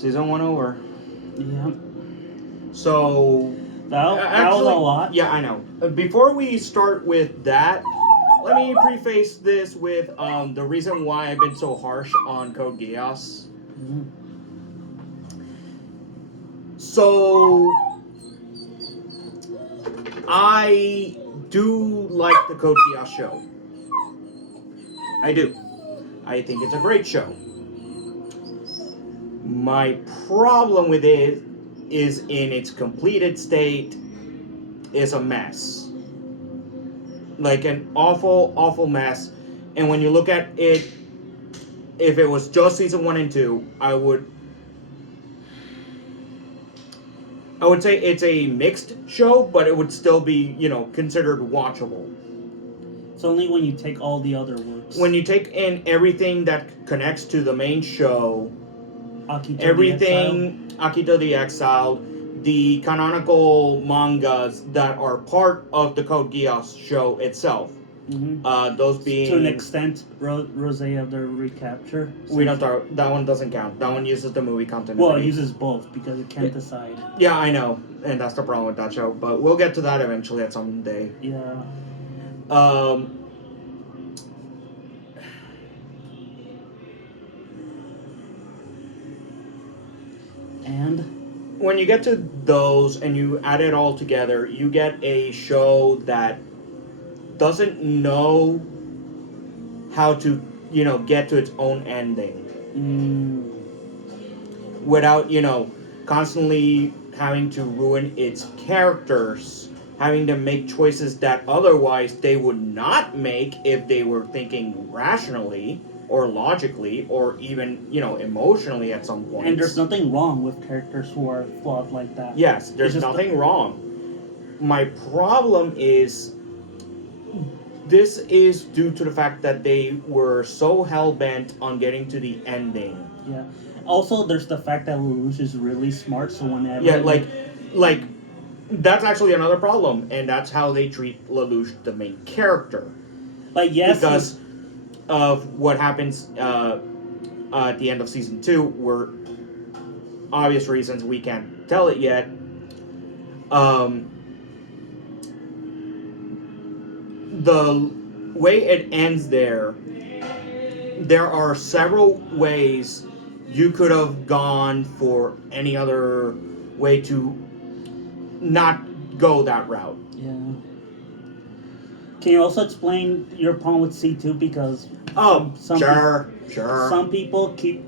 Season 1 over. Yeah. So... That was a lot. Yeah, I know. Before we start with that, let me preface this with the reason why I've been so harsh on Code Geass. Mm. So... I do like the Code Geass show. I do. I think it's a great show. My problem with it is in its completed state is a mess. Like an awful, awful mess. And when you look at it, if it was just season 1 and 2, I would say it's a mixed show, but it would still be, considered watchable. It's only when you take all the other works. When you take in everything that connects to the main show, Akito Akito the Exiled, the canonical mangas that are part of the Code Geass show itself. Mm-hmm. Those being... To an extent, Rosé of the Recapture. We don't talk... That one doesn't count. That one uses the movie continuity. Well, it uses both because it can't decide. Yeah, I know. And that's the problem with that show. But we'll get to that eventually at some day. Yeah. And when you get to those and you add it all together, you get a show that doesn't know how to, get to its own ending. Without, constantly having to ruin its characters, having to make choices that otherwise they would not make if they were thinking rationally or logically or even, emotionally at some point. And there's nothing wrong with characters who are flawed like that. Yes, there's nothing wrong. My problem is this is due to the fact that they were so hell-bent on getting to the ending. Yeah. Also, there's the fact that Lelouch is really smart, so whenever... Yeah, like that's actually another problem, and that's how they treat Lelouch, the main character. Like, yes... Because of what happens at the end of Season 2, where obvious reasons we can't tell it yet, the way it ends there are several ways you could have gone for any other way to not go that route. Yeah. Can you also explain your problem with C2? Because sure. Some people keep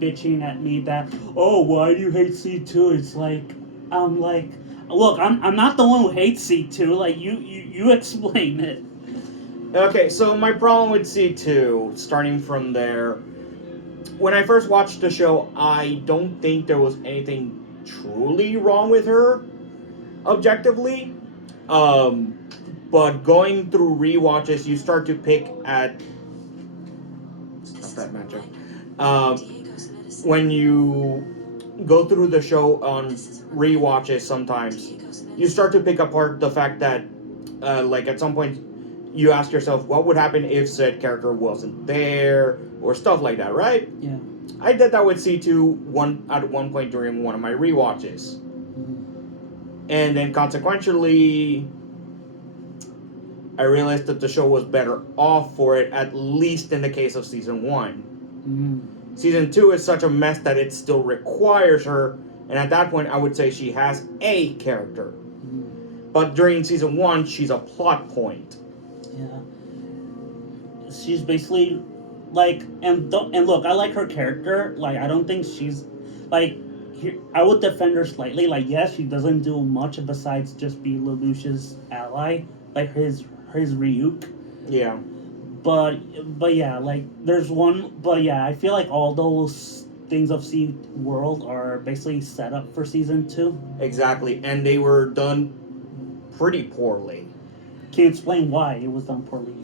bitching at me that, oh, why do you hate C2? It's like, I'm like, look, I'm not the one who hates C2. Like, you explain it. Okay, so my problem with C2, starting from there, when I first watched the show, I don't think there was anything truly wrong with her, objectively. But going through rewatches, you start to pick at... Stop that magic. When you go through the show on rewatches sometimes, you start to pick apart the fact that, like, at some point, you ask yourself, what would happen if said character wasn't there, or stuff like that, right? Yeah. I did that with C2 at one point during one of my rewatches. And then consequentially, I realized that the show was better off for it, at least in the case of Season 1. Season 2 is such a mess that it still requires her, and at that point I would say she has a character. But during Season 1, she's a plot point. Yeah. She's basically, like, and look, I like her character. Like, I don't think she's, like, I would defend her slightly. Like, yes, she doesn't do much besides just be Lelouch's ally, like his Ryuk. Yeah. But yeah, like, there's one, but yeah, I feel like all those things of Sea World are basically set up for Season 2. Exactly, and they were done pretty poorly. Can you explain why it was done poorly?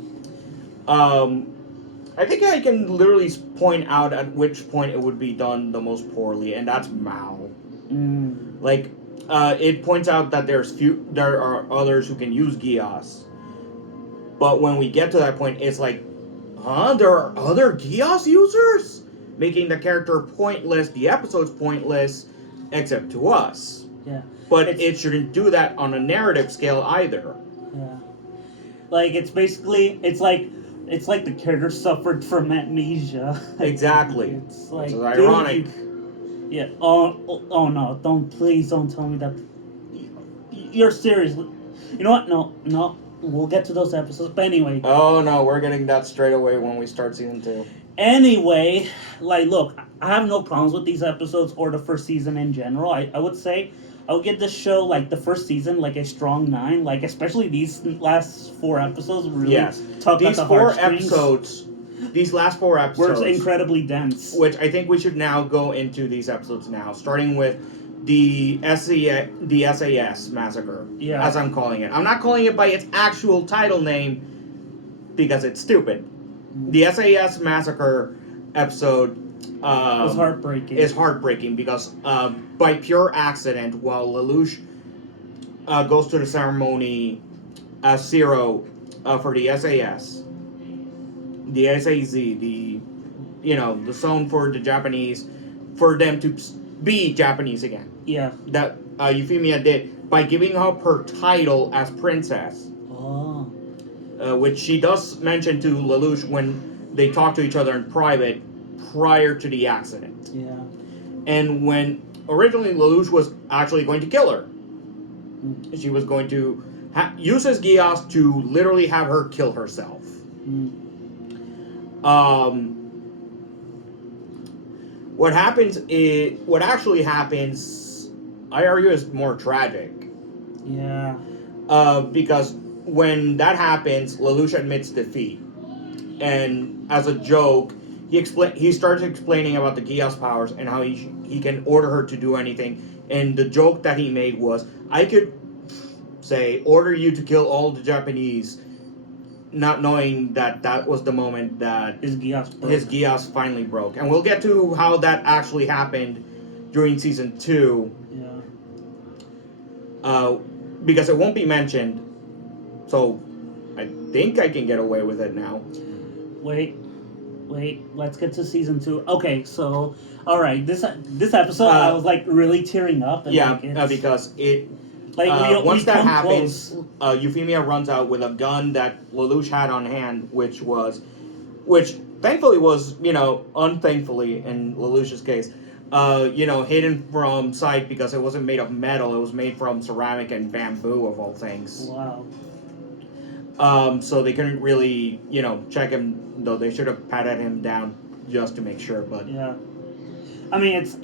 I think I can literally point out at which point it would be done the most poorly, and that's Mao. Like, it points out that there are others who can use Geass. But when we get to that point, it's like, huh? There are other Geass users? making the character pointless, the episode's pointless, except to us. Yeah. But it shouldn't do that on a narrative scale either. Yeah. Like, it's basically, it's like the character suffered from amnesia. Exactly. It's like, it's ironic. Yeah. Oh no! Please don't tell me that. You're serious. You know what? No. We'll get to those episodes. But anyway. Oh no, we're getting that straight away when we start season 2. Anyway, like, look, I have no problems with these episodes or the first season in general. I would say I would give this show, like, the first season, like, a strong 9. Like, especially these last 4 episodes really tug at the heartstrings. These last 4 episodes were incredibly dense. Which I think we should now go into these episodes now, starting with the SAS massacre, as I'm calling it. I'm not calling it by its actual title name because it's stupid. The SAS massacre episode was heartbreaking. Is heartbreaking because by pure accident, while Lelouch goes to the ceremony as Zero for the SAS, the SAZ, the zone for the Japanese, for them to be Japanese again. Yeah. That Euphemia did by giving up her title as princess. Oh. Which she does mention to Lelouch when they talk to each other in private prior to the accident. Yeah. And when originally Lelouch was actually going to kill her. She was going to use his Gios to literally have her kill herself. What actually happens, I argue, is more tragic. Yeah. Because when that happens, Lelouch admits defeat, and as a joke, he starts explaining about the Gios powers and how he can order her to do anything. And the joke that he made was, I could say, order you to kill all the Japanese, not knowing that was the moment that his Gios finally broke. And we'll get to how that actually happened during season 2. Yeah. Because it won't be mentioned, so I think I can get away with it now. Wait, let's get to season 2. Okay, so, alright, this episode, I was, like, really tearing up. And because it... Like, once that happens, Euphemia runs out with a gun that Lelouch had on hand, which thankfully was, unthankfully in Lelouch's case, hidden from sight because it wasn't made of metal. It was made from ceramic and bamboo, of all things. Wow. So they couldn't really, check him, though they should have patted him down just to make sure, but... Yeah. I mean, it's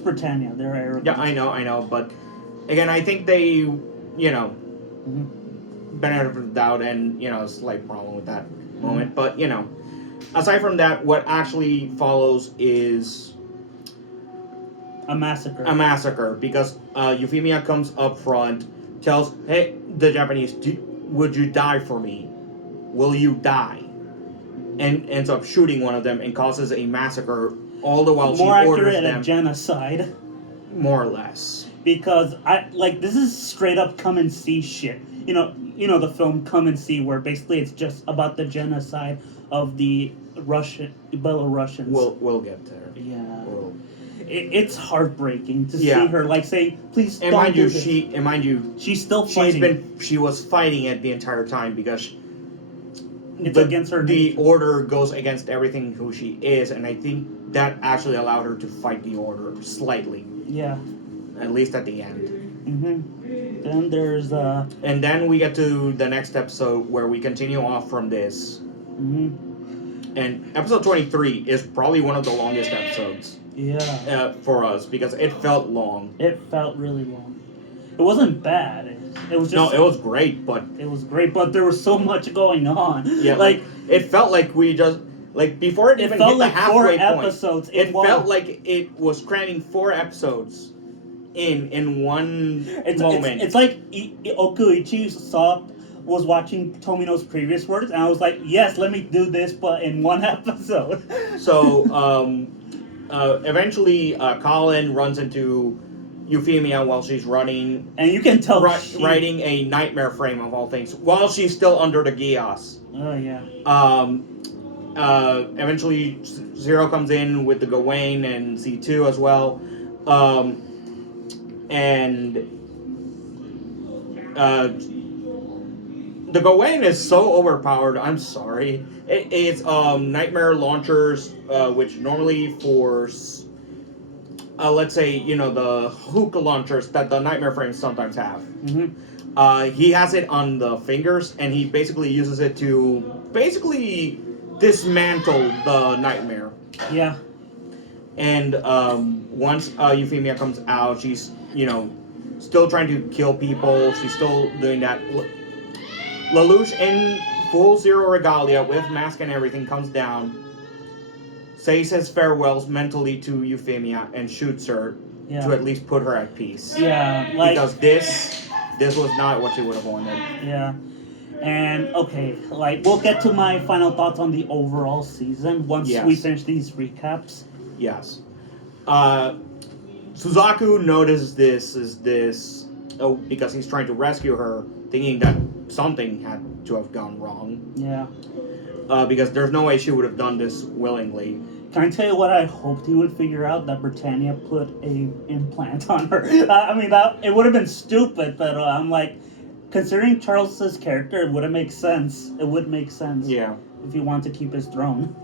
Britannia. They're arrogant. Yeah, I know, but... Again, I think they, benefit of the doubt, and, a slight problem with that moment. But, aside from that, what actually follows is... A massacre. A massacre, because Euphemia comes up front, tells, hey, the Japanese, would you die for me? Will you die? And ends up shooting one of them and causes a massacre, all the while she orders them. More accurate, a genocide. More or less. Because this is straight up come and see shit. You know the film Come and See, where basically it's just about the genocide of the Belarusians. We'll get there. Yeah. It's heartbreaking to see her say, please and don't mind do you, this. And mind you, she's still fighting. She was fighting it the entire time because it's against her. The order goes against everything who she is, and I think that actually allowed her to fight the order slightly. Yeah. At least at the end. Then there's and then we get to the next episode where we continue off from this. And episode 23 is probably one of the longest episodes. Yeah. For us, because it felt long. It felt really long. It wasn't bad. It was just... No, it was great, but... It was great, but there was so much going on. Yeah, it felt like we just... before it even hit the halfway point, episodes felt like it was cramming 4 episodes in one moment. It's like Okuichi was watching Tomino's previous works, and I was like, yes, let me do this, but in one episode. So, eventually, Colin runs into Euphemia while she's running. And you can tell writing a nightmare frame of all things, while she's still under the Gios. Oh, yeah. eventually Zero comes in with the Gawain and C2 as well. And the Gawain is so overpowered. I'm sorry. It's nightmare launchers, which normally force, let's say, the hookah launchers that the nightmare frames sometimes have. He has it on the fingers, and he basically uses it to basically dismantle the nightmare. Yeah. And once Euphemia comes out, she's, still trying to kill people. She's still doing that. Lelouch, in full Zero regalia, with mask and everything, comes down, says his farewells mentally to Euphemia, and shoots her to at least put her at peace. Yeah, because this was not what she would have wanted. Yeah. And, okay, we'll get to my final thoughts on the overall season once we finish these recaps. Yes. Suzaku noticed this because he's trying to rescue her, thinking that something had to have gone wrong. Yeah. Because there's no way she would have done this willingly. Can I tell you what I hoped he would figure out? That Britannia put a implant on her. I mean, it would have been stupid, but I'm like, considering Charles's character, it would make sense. It would make sense. Yeah. If he wanted to keep his throne.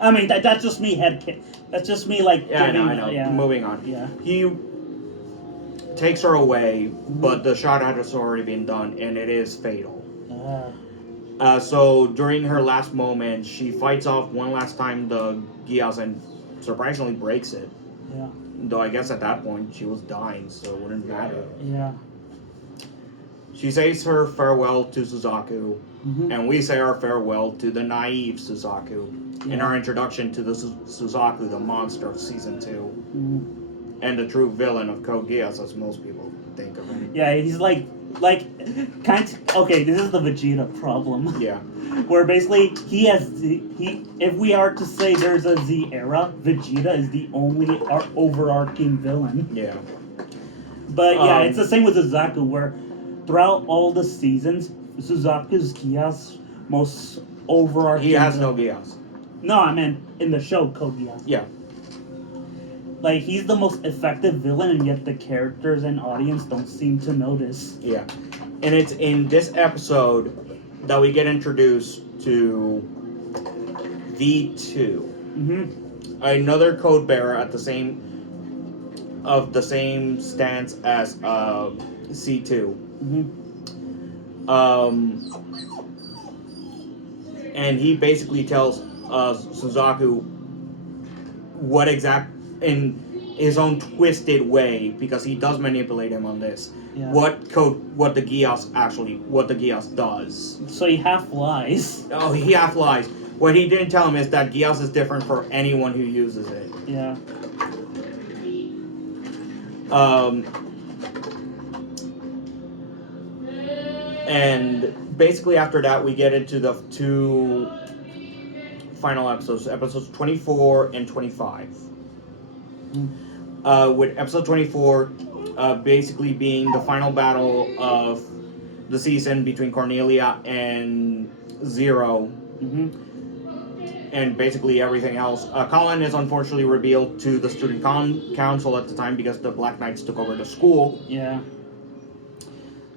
I mean, that's just me that's just me Yeah, I know. Yeah. Moving on. Yeah. He takes her away, but the shot has already been done, and it is fatal. So during her last moment, she fights off one last time the Gias and surprisingly breaks it. Yeah. Though I guess at that point she was dying, so it wouldn't matter. Yeah. She says her farewell to Suzaku, and we say our farewell to the naive Suzaku in our introduction to the Suzaku, the monster of Season 2. And the true villain of Code Geass, as most people think of him. Yeah, he's okay, this is the Vegeta problem. Yeah. Where basically if we are to say there's a Z era, Vegeta is the only overarching villain. Yeah. But yeah, it's the same with Suzaku, where throughout all the seasons, Suzaku's Geass most overarching. He has no Geass. No, I meant in the show Code Geass. Yeah. He's the most effective villain, and yet the characters and audience don't seem to notice. Yeah. And it's in this episode that we get introduced to V2. Another code bearer at the same stance as C2. And he basically tells Suzaku what in his own twisted way, because he does manipulate him on this. Yeah. What the Geass does. So he half lies. Oh, he half lies. What he didn't tell him is that Geass is different for anyone who uses it. Yeah. And basically after that we get into the two final episodes 24 and 25. With episode 24 basically being the final battle of the season between Cornelia and Zero. And basically everything else. Colin is unfortunately revealed to the student council at the time because the Black Knights took over the school. Yeah.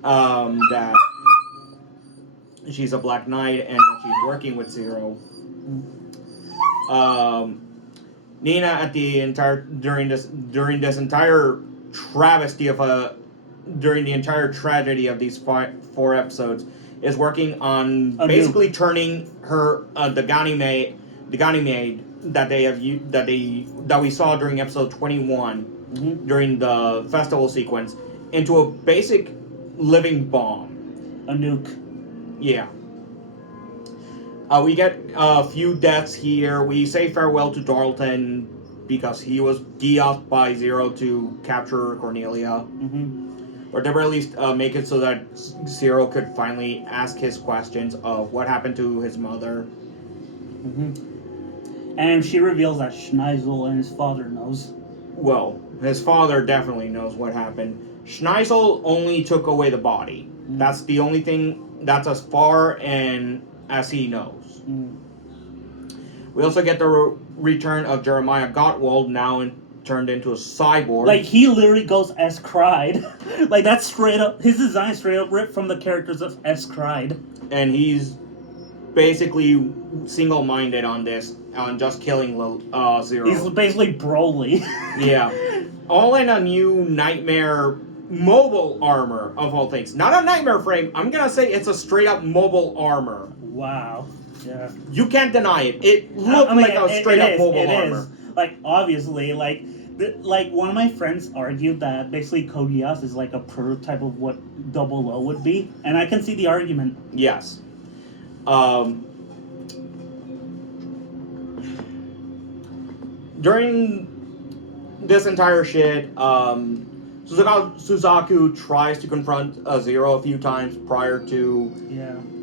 That she's a Black Knight and that she's working with Zero. Nina at the entire during this entire travesty of during the entire tragedy of these 4 episodes is working on basically turning her the Ganymede that we saw during episode 21 during the festival sequence into a basic living bomb. A nuke. Yeah. We get a few deaths here. We say farewell to Darlton because he was de-offed by Zero to capture Cornelia. Or to at least make it so that Zero could finally ask his questions of what happened to his mother. And she reveals that Schneisel and his father knows. Well, his father definitely knows what happened. Schneisel only took away the body. That's the only thing, that's as far and as he knows. We also get the return of Jeremiah Gottwald, now turned into a cyborg. Like, he literally goes S cried. Like, that's straight up, his design straight up ripped from the characters of S cried. And he's basically single-minded on this, on just killing Zero. He's basically Broly. Yeah. All in a new Nightmare mobile armor, of all things. Not a Nightmare frame. I'm gonna say it's a straight-up mobile armor. Wow. Yeah. You can't deny it. It looked like a straight-up mobile armor. Is. Like, obviously, like one of my friends argued that basically Code Geass is like a prototype of what Double O would be, and I can see the argument. Yes. During this entire shit, Suzaku tries to confront Zero a few times prior to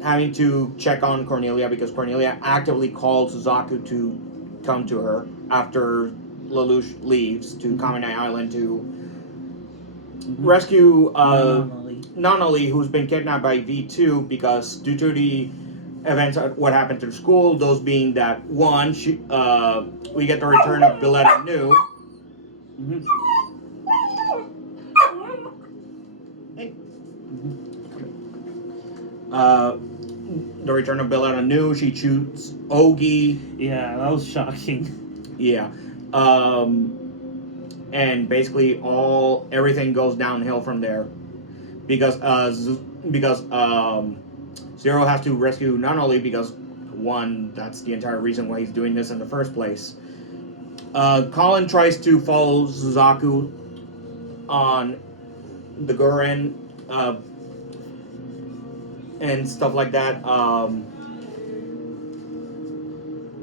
having to check on Cornelia, because Cornelia actively called Suzaku to come to her after Lelouch leaves to Kamine Island to rescue Nanali, who's been kidnapped by V2 because due to the events of what happened to the school, those being that one, we get the return of Billetta Nu. The return of Billetta Nu, she shoots Ogi. Yeah, that was shocking. Yeah. And basically everything goes downhill from there because Zero has to rescue not only because one, that's the entire reason why he's doing this in the first place. Colin tries to follow Suzaku on the Guren and stuff like that.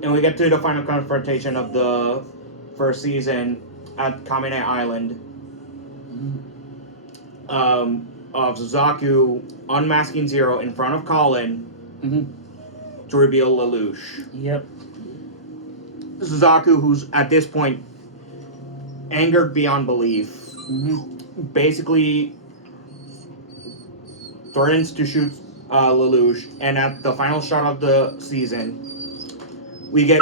And we get to the final confrontation of the first season at Kamine Island of Suzaku unmasking Zero in front of Colin to reveal Lelouch. Yep. Suzaku, who's at this point angered beyond belief, basically threatens to shoot Lelouch, and at the final shot of the season, we get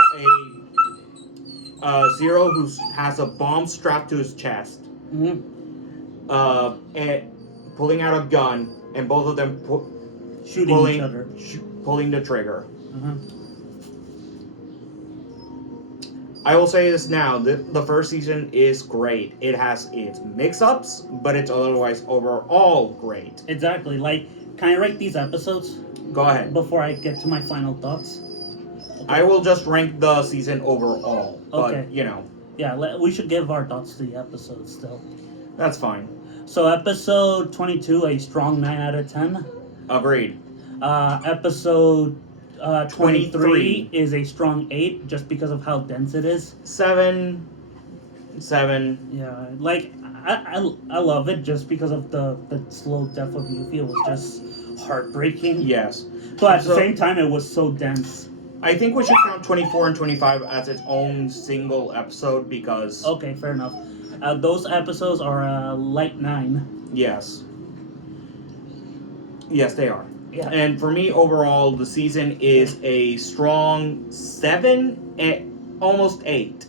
a Zero who has a bomb strapped to his chest, and pulling out a gun, and both of them shooting each other, pulling the trigger. I will say this now: the first season is great. It has its mix-ups, but it's otherwise overall great. Exactly. Like, can I rate these episodes? Go ahead. Before I get to my final thoughts. Okay. I will just rank the season overall. Okay. But, you know. Yeah, we should give our thoughts to the episode still. That's fine. So, episode 22, a strong 9 out of 10. Agreed. Episode 23 is a strong 8, just because of how dense it is. 7. Yeah, like, I love it just because of the slow death of Yuffie. It was just heartbreaking. Yes. But at the same time, it was so dense. I think we should count 24 and 25 as its own single episode because... Okay, fair enough. Those episodes are light 9. Yes. Yes, they are. Yeah. And for me, overall, the season is a strong 7, almost 8.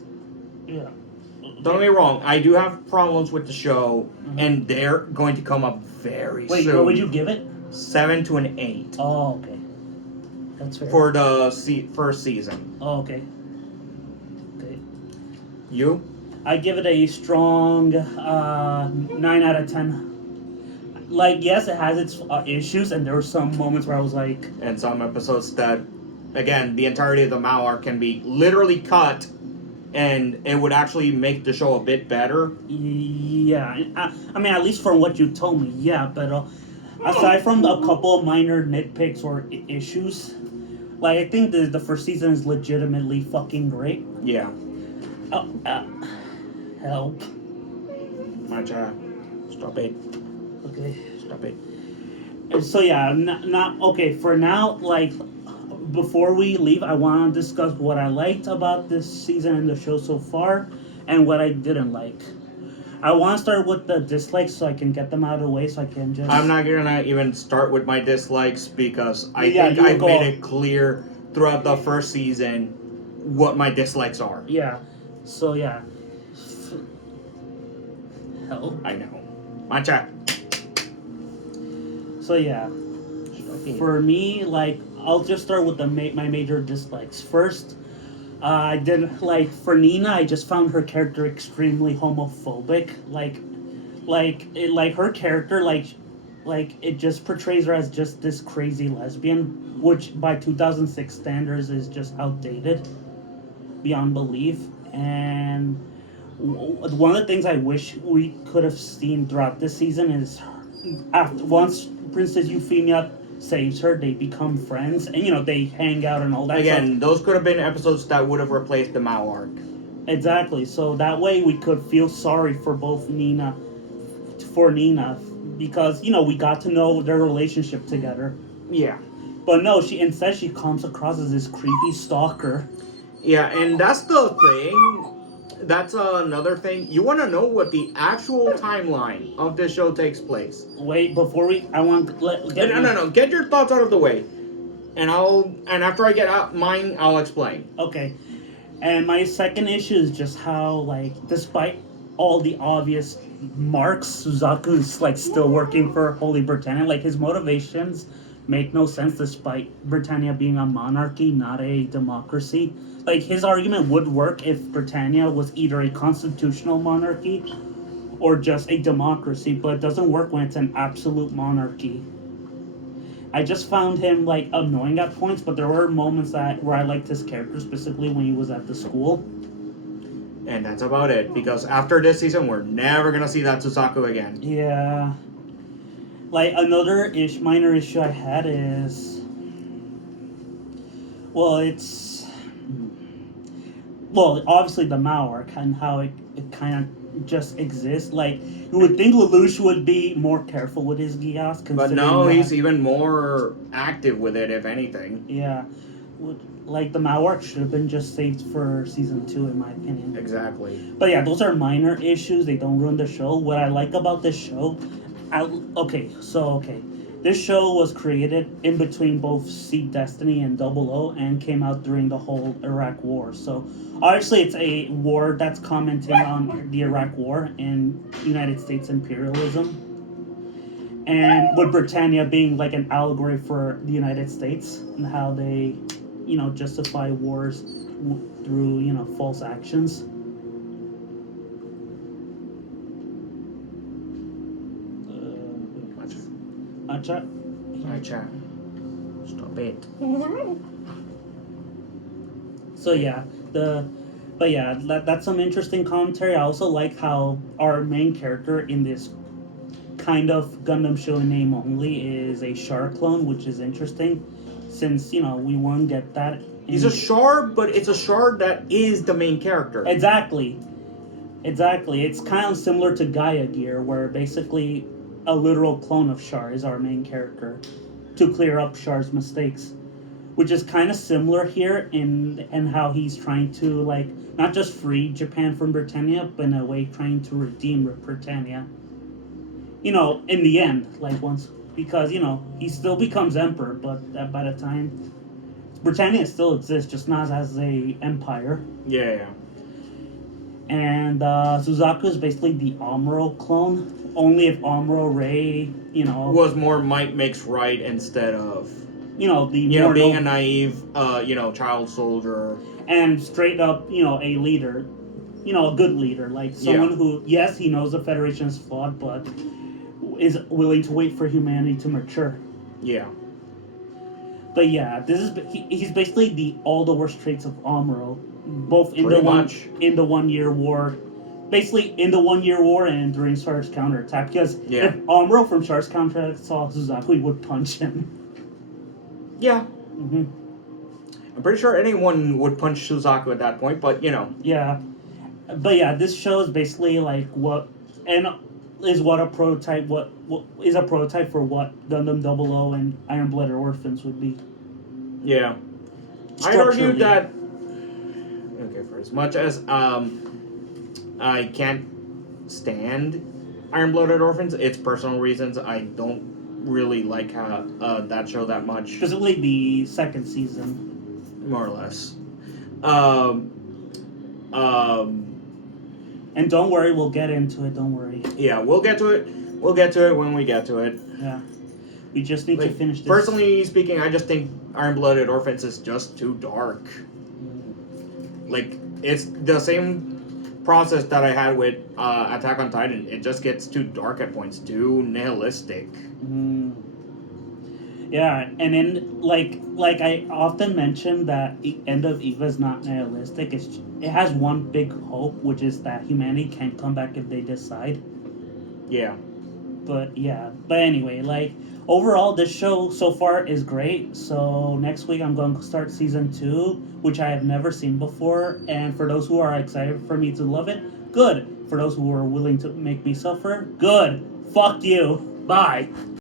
Yeah. Don't get me wrong, I do have problems with the show, and they're going to come up very soon. Wait, what would you give it? 7 to an 8. Oh, okay. That's fair. For the first season. Oh, okay. Okay. You? I give it a strong 9 out of 10. Like, yes, it has its issues, and there were some moments where I was like... And some episodes that, again, the entirety of the Mao arc can be literally cut, and it would actually make the show a bit better. Yeah. I mean, at least from what you told me, yeah. But aside from a couple of minor nitpicks or issues, like, I think the first season is legitimately fucking great. Yeah. Help. My child. Stop it. Okay. Stop it. And so yeah, not okay. For now, like, before we leave, I want to discuss what I liked about this season and the show so far, and what I didn't like. I want to start with the dislikes so I can get them out of the way, so I can just... I'm not gonna even start with my dislikes because I think I've made it clear throughout the first season what my dislikes are. Yeah. So yeah. Hell. I know. Matcha. So yeah. For me, like, I'll just start with my major dislikes. First, I didn't like for Nina. I just found her character extremely homophobic. Like her character, like it just portrays her as just this crazy lesbian, which by 2006 standards is just outdated beyond belief. And one of the things I wish we could have seen throughout this season is after once Princess Euphemia saves her, they become friends, and they hang out and all that. Again, stuff. those could have been episodes that would have replaced the Mao arc. Exactly. So that way we could feel sorry for Nina, because we got to know their relationship together. Yeah. But no, instead she comes across as this creepy stalker. Yeah, and that's the thing. That's another thing. You want to know what the actual timeline of this show takes place. Wait, before No. Get your thoughts out of the way, and after I get out mine, I'll explain. Okay. And my second issue is just how, like, despite all the obvious marks, Suzaku's like still working for Holy Britannia. Like, his motivations make no sense despite Britannia being a monarchy, not a democracy. Like, his argument would work if Britannia was either a constitutional monarchy or just a democracy, but it doesn't work when it's an absolute monarchy. I just found him, like, annoying at points, but there were moments where I liked his character, specifically when he was at the school. And that's about it, because after this season, we're never gonna see that Suzaku again. Yeah. Like, another minor issue I had is... Well, obviously the Mao arc and how it kind of just exists. Like, you would think Lelouch would be more careful with his Gias. But no, he's even more active with it, if anything. Yeah. Like, the Mao arc should have been just saved for season 2, in my opinion. Exactly. But yeah, those are minor issues. They don't ruin the show. What I like about this show... This show was created in between both Seek Destiny and Double O and came out during the whole Iraq War. So, obviously, it's a war that's commenting on the Iraq War and United States imperialism. And with Britannia being like an allegory for the United States and how they, justify wars through, false actions. Matcha. Stop it. So yeah, that's some interesting commentary. I also like how our main character in this kind of Gundam show name only is a Char clone, which is interesting, since we won't get that. He's a Char, but it's a Char that is the main character. Exactly. It's kind of similar to Gaia Gear, where basically a literal clone of Char is our main character to clear up Char's mistakes, which is kind of similar here in how he's trying to, like, not just free Japan from Britannia, but in a way trying to redeem Britannia. In the end, like, once, because he still becomes emperor, but by the time Britannia still exists, just not as a empire. Yeah. And Suzaku is basically the Amuro clone. Only if Amuro Ray, was more might makes right instead of being a naive, child soldier and straight up, a leader, a good leader, like someone who, yes, he knows the Federation is flawed, but is willing to wait for humanity to mature. Yeah. But yeah, he's basically all the worst traits of Amuro, both in the 1 year war. Basically, in the 1 year war and during Char's counterattack, because if Amuro from Char's counterattack saw Suzaku, he would punch him. Yeah. Mm-hmm. I'm pretty sure anyone would punch Suzaku at that point, but Yeah. But yeah, this show is basically like what a prototype for what Gundam 00 and Iron Blooded Orphans would be. Yeah. I'd argue that for as much as I can't stand Iron Blooded Orphans, it's personal reasons. I don't really like that show that much. Specifically the second season. More or less. Um, um, And don't worry, we'll get into it. Don't worry. yeah, we'll get to it. We'll get to it when we get to it. Yeah. We just need to Like, finish this. personally speaking, I just think Iron Blooded Orphans is just too dark. Like, it's the same process that I had with Attack on Titan. It just gets too dark at points, too nihilistic. Yeah, and then like I often mention that the end of Eva is not nihilistic. It has one big hope, which is that humanity can come back if they decide. Yeah. But anyway, like overall, this show so far is great. So next week I'm going to start season 2, which I have never seen before. And for those who are excited for me to love it, good. For those who are willing to make me suffer, good. Fuck you. Bye.